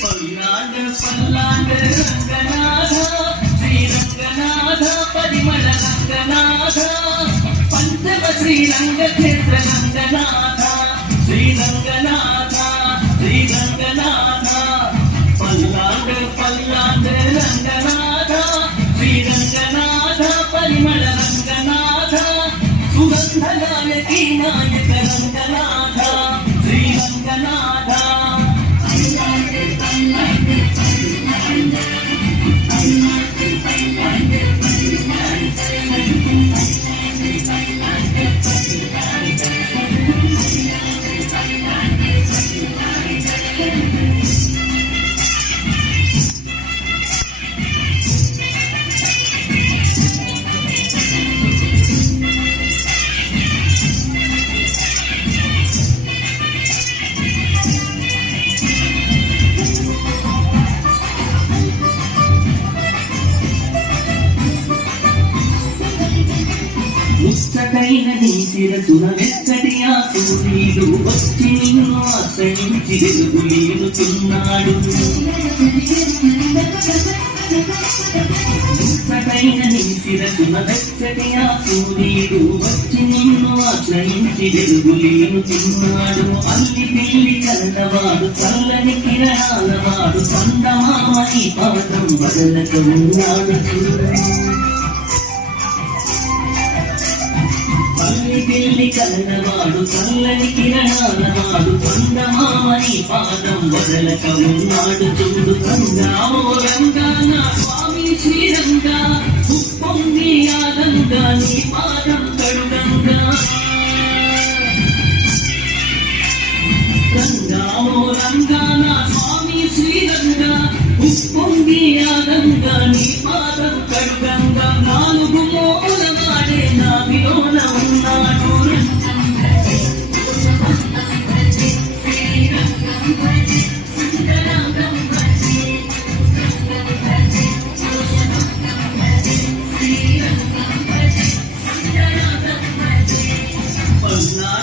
పల్లాండ పల్లాండ రంగనాథ శ్రీరంగనాథ పరిమళ రంగనాథ పంచమ శ్రీరంగ క్షేత్ర రంగనాథ పల్లాండ పల్లాండ ముచ్చటైన నీ శిరసున వెచ్చటి ఆ సూర్యుడు వచ్చి నిన్ను ఆశ్రయించి వెలుగులీనుతున్నాడు ముచ్చటైన నీ శిరసున వెచ్చటి ఆ సూర్యుడు వచ్చి నిన్ను ఆశ్రయించి వెలుగులీనుతున్నాడు అల్లి పిల్లి కలవాడు చల్లని కిరణాల వాడు చందమామని పాదం బదలక ఉన్నాడు పిల్లి కలనవాడు చల్లని కిరణాల వాడు చందమామని పాదం వదలక ఉన్నాడు చూడు గంగామో రంగా నా స్వామి శ్రీరంగా ఉప్పొంగి ఆదంగా నీ పాదం కడుగంగా రంగామో రంగా నా స్వామి శ్రీరంగా ఉప్పొంగి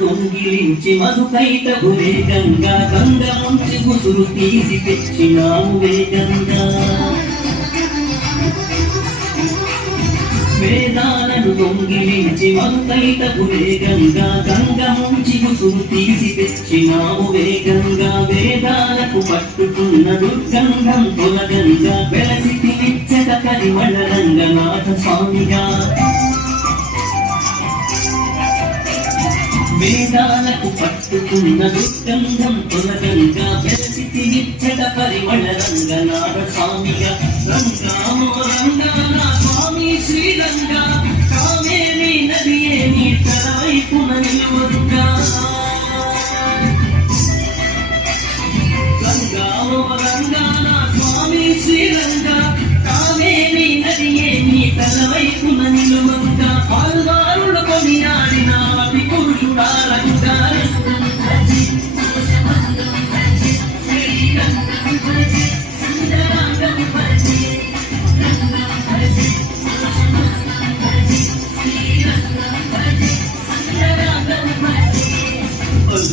దొంగిలించి మధుకైట వేగంగా గంగ ముంచి గుసురు తీసి తెచ్చినావు వేగంగా వేదాలను దొంగిలించి మధుకైట వేగంగా గంగ ముంచి గుసురు తీసి తెచ్చినావు వేగంగా వేదాలకు పట్టుకున్న దుర్గంధం తొలగంగా వెలసి తినిచ్చట పరిమళ రంగనాథ స్వామిగా. వేదాలకు పట్టుకున్న దుర్గంధం తొలగంగా వెలసి తిరిచ్చట పరిమళ రంగనాథ స్వామిగా. రంగామో రంగాన స్వామి శ్రీరంగా. కావేరి నదియే నీ తరాయి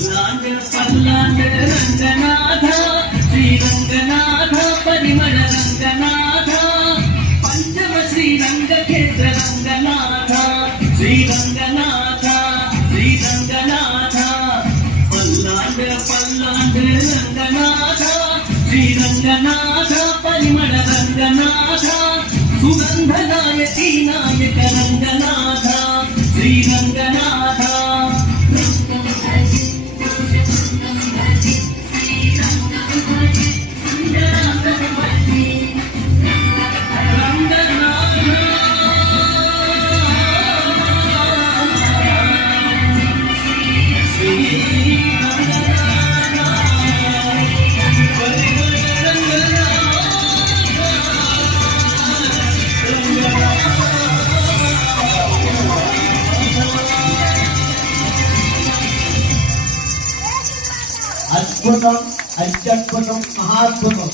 పల్లాండ పల్లాండ రంగనాథ పరిమళ రంగనాథ పంచమ శ్రీరంగ క్షేత్ర రంగనాథ శ్రీరంగనాథ శ్రీరంగనాథ పల్లాండ పల్లాండ రంగనాథ శ్రీరంగనాథ పరిమళ రంగనాథ నాయక రంగనాథ శ్రీరంగనాథ. అద్భుతం అత్యద్భుతం మహాద్భుతం.